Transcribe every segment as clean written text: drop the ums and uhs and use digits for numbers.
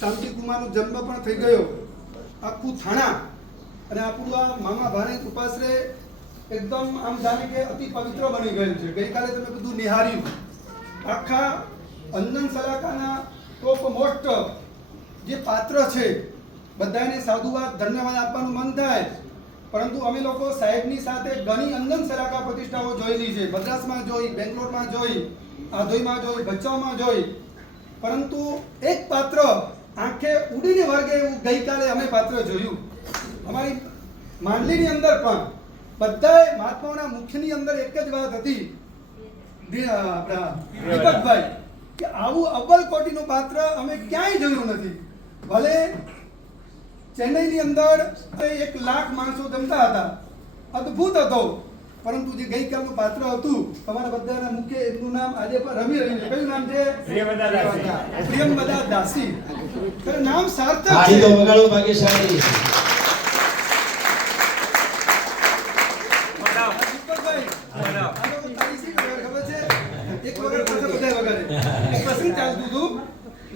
શાંતિકુમારનો જન્મ પણ થઈ ગયો. આખું થાણા અને આપણું આ મામા ભાણેજ ઉપાશ્રય એકદમ આમ જાણે કે અતિ પવિત્ર બની ગયું છે. ગઈકાલે તમે બધું નિહાળ્યું. આખા અંજન સલાકાના ટોપ મોસ્ટ જે પાત્ર છે બધાને સાધુવાદ ધન્યવાદ આપવાનું મન થાય, પરંતુ અમે લોકો સાહેબની સાથે ઘણી અંજન સલાકા પ્રતિષ્ઠાઓ જોયેલી છે. મદ્રાસમાં જોઈ, બેંગ્લોરમાં જોઈ, આધોઈમાં જોઈ, ભચાઉમાં જોઈ, પરંતુ એક પાત્ર આંખે ઉડીને વર્ગે એવું ગઈકાલે અમે પાત્ર જોયું. અમારી માંડલીની અંદર પણ બધાએ મહાત્માઓના મુખ્યની અંદર એક જ વાત હતી દીપકભાઈ કે આવું અવ્વલ કોટીનું પાત્ર અમે ક્યાંય જોયું નથી. ભલે ચેન્નઈની અંદર 1 લાખ માણસો જમતા હતા, અદ્ભુત હતો, પરંતુ જે ગઈકાલનું પાત્ર હતું તમારા બધાના મુખ્ય એમનું નામ આજે પણ રમી રહ્યું છે. કયું નામ છે? પ્રિયમબદા દાસી. નામ સાર્થક છે. વગાડો ભાગ્યશાળી. પ્રસંગ ચાલતું હતું,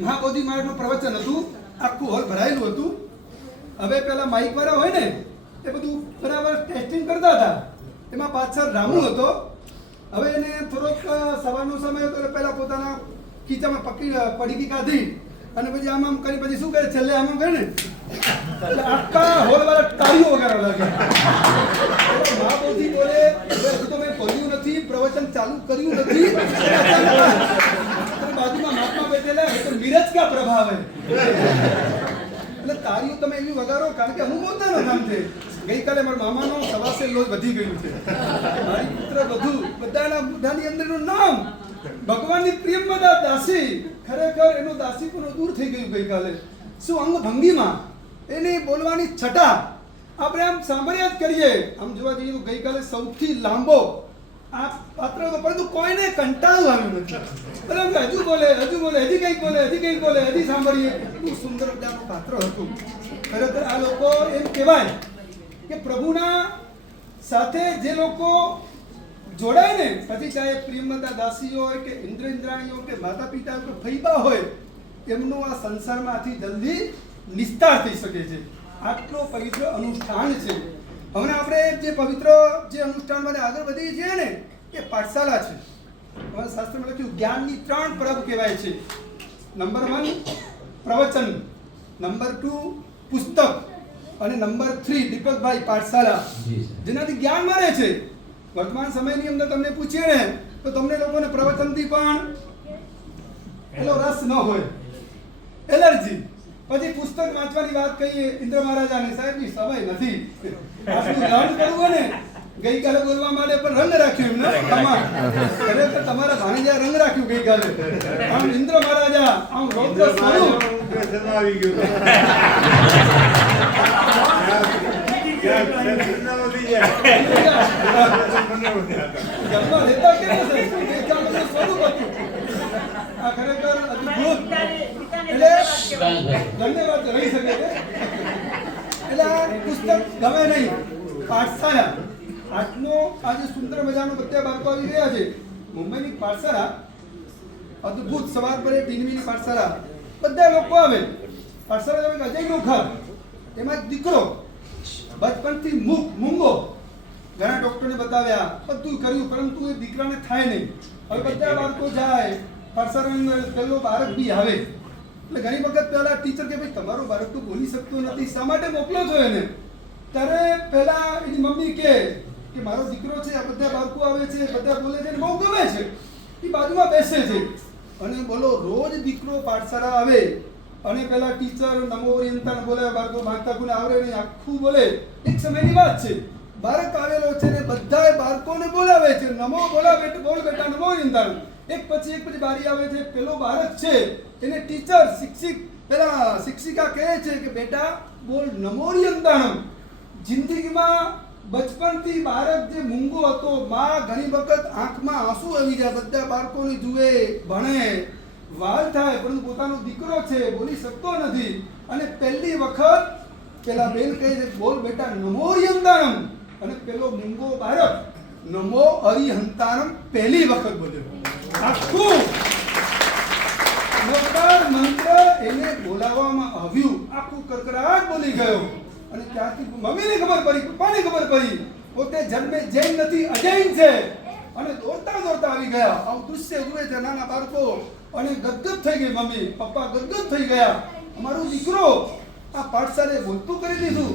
મહાબોધિ માર્ગનું પ્રવચન હતું, આખું હોલ ભરાયેલું હતું. હવે પેલા માઇક વાળા હોય ને એ બધું બરાબર ટેસ્ટિંગ કરતા હતા. એમાં પાછળ રામુ હતો. હવે એને થોડોક સવારનો સમય હતો એટલે પહેલા પોતાના ખીચામાં પડીકી કાઢી અને પછી આમ કરી પછી શું કરે, છેલ્લે આમ કરે ને એટલે આખા હોલ વાળા તાળીઓ વગાડવા લાગ્યા. મહાબોધિ બોલે હજુ તો મેં બોલ્યું નથી, પ્રવચન ચાલુ કર્યું નથી, બાજુમાં મહાત્મા બેઠેલા તો મિરજ કા પ્રભાવ હે. એટલે તાળીઓ તમે એવી વગાડો કારણ કે હું પોતાનું નામ છે. ગઈકાલે મારા મામાનો સવાસે લોજ વધી ગયું છે. મારી પુત્ર વધુ બધાના બધાની અંદરનું નામ ભગવાનની પ્રિયમબદા દાસી. ખરેખર એનું દાસી પણ દૂર થઈ ગયું ગઈકાલે. શું અંગ ભંગીમાં એની બોલવાની છટા આપણે આમ સાંભળ્યા જ કરીએ. આમ જોવા જઈએ તો ગઈકાલે સૌથી લાંબો આ પાત્ર હતો, પરંતુ કોઈને કંટાળો આવ્યો નથી. બરાબર, હજુ બોલે, હજી કંઈક બોલે, હજી સાંભળીએ. એટલું સુંદર મજાનું પાત્ર હતું. ખરેખર આ લોકો એમ કહેવાય કે પ્રભુના સાથે જે લોકો જોડાય ને પછી ચાહે પ્રિયમબદા દાસી હોય કે ઇન્દ્રાણીઓ કે માતા પિતા કે ફૈબા હોય, એમનું આ સંસારમાંથી જલ્દી નિસ્તાર થઈ શકે છે. આટલો પવિત્ર અનુષ્ઠાન છે. હમણાં આપણે જે પવિત્ર જે અનુષ્ઠાન માટે આગળ વધી છીએ ને એ પાઠશાલા છે. અમારા શાસ્ત્રમાં લખ્યું જ્ઞાનની 3 પરબ કહેવાય છે. નંબર 1 પ્રવચન, નંબર 2 પુસ્તક અને નંબર 3 દીપકભાઈ પાઠશાલા, જેનાથી જ્ઞાન મળે છે. વર્તમાન સમયની અંદર તમને પૂછીએ ને તો તમને લોકોને પ્રવચનથી પણ એનો રસ ન હોય, એલર્જી. પછી પુસ્તક વાંચવાની વાત કહીએ ઇન્દ્ર મહારાજાને, સાહેબની સમય નથી. આપણું રંગ કરવું ને ગઈકાલે બોલવા માટે પણ રંગ રાખ્યું એમને. ખરેખર તમારા ભાણેજા રંગ રાખ્યું ગઈકાલે. આમ ઇન્દ્ર મહારાજા આમ રૌદ્ર સ્વરૂપ ખરેખર અદભુત. ધન્યવાદ રહી શકે છે. એટલે આ પુસ્તક ગમે નહીં. પાઠશાળા આટલો આજે સુંદર મજાનો બધા બાળકો આવી રહ્યા છે. મુંબઈની પાઠશાળા અદભુત. સવાર પડે ટીનવીની પાઠશાળા બધા લોકો આવે. પાઠશાળા અજયનું ઘર, એમાં દીકરો બચપનથી મૂંગો. ઘણા ડોક્ટરને બતાવ્યા, બધું કર્યું, પરંતુ એ દીકરાને થાય નહીં. હવે બધા બાળકો જાય પાઠશાળાની અંદર, પેલો બાળક બી આવે. એટલે ઘણી વખત પહેલા ટીચર કે ભાઈ તમારો બાળક તો બોલી શકતો નથી, શા માટે મોકલો છો એને? ત્યારે પહેલા એની મમ્મી કે મારો દીકરો છે, આ બધા બાળકો આવે છે, બધા બોલે છે, બહુ ગમે છે, એ બાજુમાં બેસે છે. અને બોલો રોજ દીકરો પાઠશાળા આવે અને પેલા ટીચર નમો ઓરિયન્તાને બોલાવે, બાળકો માંગતા કોને આવડે નહીં, આખું બોલે. એક સમયની વાત છે, બાળક આવેલો છે ને બધા બાળકોને બોલાવે છે, નમો બોલાવે બોલ બેટા નમો ઓરિયન્તા. એક પછી બારી આવે છે. પેલો બાળક છે એને ટીચર શિક્ષિકા કહે છે કે બેટા બોલ નમો ઓરિયન્તાણમ. જિંદગીમાં બચપનથી બાળક જે મૂંગો હતો, માં ઘણી વખત આંખમાં આંસુ આવી જાય, બધા બાળકોને જુએ, ભણે, વાલ થાય, પરંતુ પોતાનો દીકરો છે બોલી શકતો નથી. અને પહેલી વખત પેલા બેન કહે છે બોલ બેટા નમો ઓરિયન્તાણમ, અને પેલો મૂંગો બાળક નમો અરિહંતાણમ પહેલી વખત બોલ્યો. આખું નવકાર મંત્ર એને બોલાવવામાં આવ્યું, આખું કકરાટ બોલી ગયો અને ત્યાંથી મમ્મીને ખબર પડી, પપ્પાને ખબર પડી, પોતે જન્મે જૈન નથી અજૈન છે અને દોડતા દોડતા આવી ગયા. આવું દૃશ્ય જુએ છે નાના બાળકો અને ગદગદ થઈ ગઈ મમ્મી, પપ્પા ગદગદ થઈ ગયા. અમારો દીકરો આ પાઠશાળે બોલતું કરી દીધું,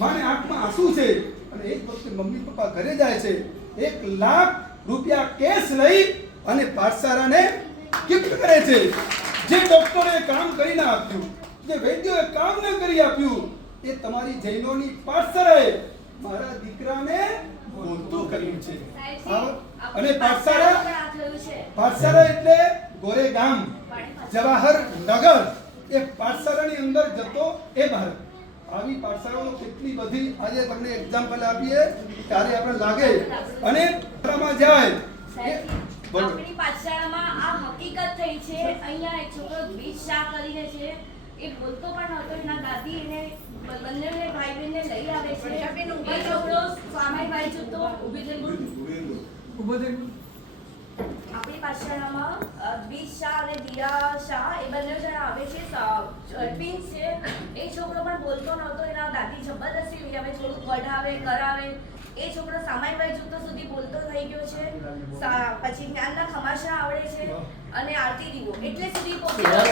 માને આંખમાં આંસુ છે અને એક વખતે મમ્મી પપ્પા ઘરે જાય છે, 1 લાખ રૂપિયા કેશ લઈ અને પાઠશાળાને ગિફ્ટ કરે છે. જે ડોક્ટરે કામ કરીને આપ્યું, જે વૈદ્યોએ કામ ન કરી આપ્યું, એ તમારી જૈનોની પાઠશાળાએ મારા દીકરાને બોલતું કર્યું છે. અને પાઠશાળા એટલે ગોરેગામ જવાહર નગર, એ પાઠશાળાની અંદર જતો એ ભારત. આવી પાઠશાળાઓ કેટલી બધી આજે તમને એક્ઝામ્પલ આપીએ ત્યારે આપણે લાગે અને માં જાય. આપણી પાઠશાળામાં આ હકીકત થઈ છે. અહીંયા એક છોકરો દ્વિજ શાહ કરીને છે, એ બોલતો પણ નહોતો, એના દાદી એને બંનેને ભાઈ બહેનને લઈ આવે છે. એ છોકરો સામાઈ ભાઈ જતો ઊભી થઈ આપણી પાઠશાળામાં દ્વિજ શાહ અને દિયા શાહ એ બંને જણા આવે છે, ટ્વિન્સ છે. એ છોકરો પણ બોલતો નહોતો, એના દાદી જબરદસ્તી લઈ આવે, થોડુંક વઢાવે કરાવે. એ છોકરો સામાઈભાઈ જૂતો સુધી બોલતો થઈ ગયો છે. પછી જ્ઞાનના ખમાશા આવડે છે અને આરતી દીવો એટલે સુધી પહોંચ્યો છે.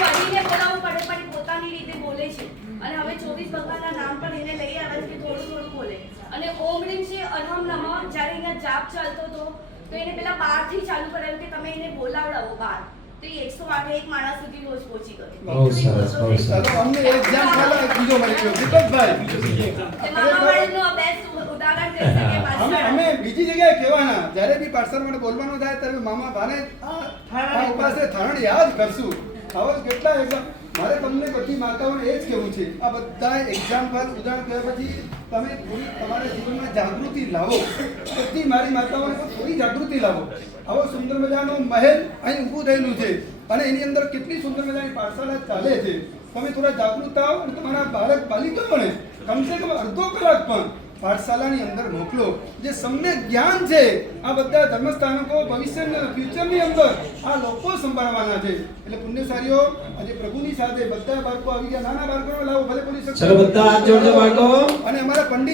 વળીને બોલાવવું પડે પણ પોતાની રીતે બોલે છે. અને હવે 24 ભગવાનના નામ પણ એને લઈ આવે છે, થોડું થોડું બોલે. અને ઓમ રીમ છે અનહમ નમઃ જ્યારે અહીંયા જાપ ચાલતો હતો તો એને પેલા 12 થી ચાલુ કરાવ્યું કે તમે એને બોલાવડાવો 12. તો 108 એક માણસ સુધી રોજ પહોંચી ગયો. બહુ સરસ, બહુ સરસ. અમને એક્ઝામ્પલ બીજો મળી ગયો દીપકભાઈ. અમે બીજી જગ્યાએ કહેવાના, જ્યારે બી પાઠશાળા માટે બોલવાનું થાય ત્યારે મામા ભાને આ ઉપાસે થારણ યાદ કરશું. હવે કેટલા એક્ઝામ મારે તમને બધી માતાઓને એ જ કહેવું છે, આ બધા એક્ઝામ્પલ ઉદાહરણ કહ્યા પછી તમે થોડી તમારા જીવનમાં જાગૃતિ લાવો. બધી મારી માતાઓને થોડી જાગૃતિ લાવો. આવો સુંદર મજાનો મહેલ અહીં ઊભું થયેલું છે અને એની અંદર કેટલી સુંદર મજાની પાઠશાળા ચાલે છે. તમે થોડા જાગૃત થાઓ અને તમારા બાળક બાલિકાઓને કમસે કમ અડધો કલાક પણ પાઠશાળાની અંદર મોકલો. જે સમ્યક જ્ઞાન છે આ બધા ધર્મસ્થાનકો ભવિષ્યના ફ્યુચરની અંદર આ લોકો સંભાળવાના છે. એટલે પુણ્યશાળીઓ આજે પ્રભુની સાથે બધા બાળકો આવી ગયા, નાના બાળકોને લાવો, ભલે પોલીસ ચલો બધા હાથ જોડજો બાળકો. અને અમારા પંડિત